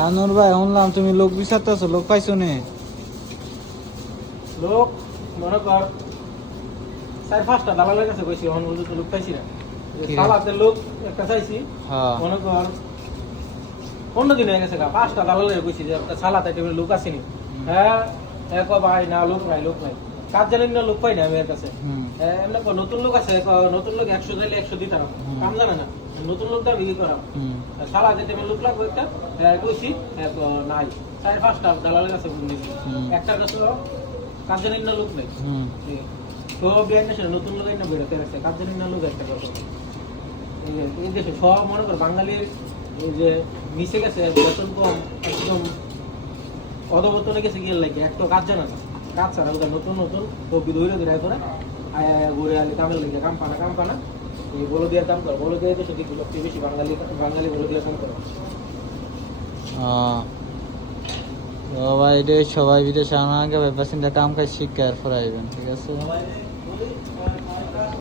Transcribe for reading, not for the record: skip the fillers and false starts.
আনুর ভাই শুনলাম তুমি লোক বিচারতেছো, লোক পাইছো নে? লোক মনে কর 4-5টা দালালের কাছে কইছি, এখন পর্যন্ত লোক পাইছি না। কি রে? সালাতে লোক একটা চাইছি, হ্যাঁ মনে কর 15 দিন হয়ে গেছে গা, 5টা দালালের কইছি যে একটা সালাতে টেবিলে লোক আসেনি। হ্যাঁ এক ভাই না, লোক নাই লোক নাই, কাজ জানেন না, লোক পাই না আমি এর কাছে। হুম এমনি নতুন লোক আছে, নতুন লোক 100 চাইলে 100 দিতে হবে, কাম জানে না, নতুন লোক তার বিক্রি করা। হুম সালাতে টেবিলে লোক লাগবে একটা, কইছি নাই, 4-5টা দালালের কাছে নিয়েছি, একটার কাছে কাজ জানেন না, লোক নাই। হুম তো বিয়ার নেশে নতুন লোক না বেরোতে গেছে, কাজ জানেন না, লোক একটা করবো। এই দেশে সব মনে কর বাঙালির এই যে মিশে গেছে, বেতন কম, একদম অধবর্তনে গেছে গিয়ে লাগে, এক তো কাজ জানা না, কাজ ছাড়া ওদের নতুন নতুন তো ধরে ধরে করে ঘুরে আলি কামের লেগে, কাম পানা এই বলো দিয়ে কাম করে, বলো দিয়ে দেশে কিন্তু সবচেয়ে বেশি বাঙালি বাঙালি বলো দিয়ে কাম করে। তো ভাই রে, সবাই বিদেশে আনা আগে ভাই চিন্তা কাম কাজ শিক্ষা এরপর আইবেন, ঠিক আছে?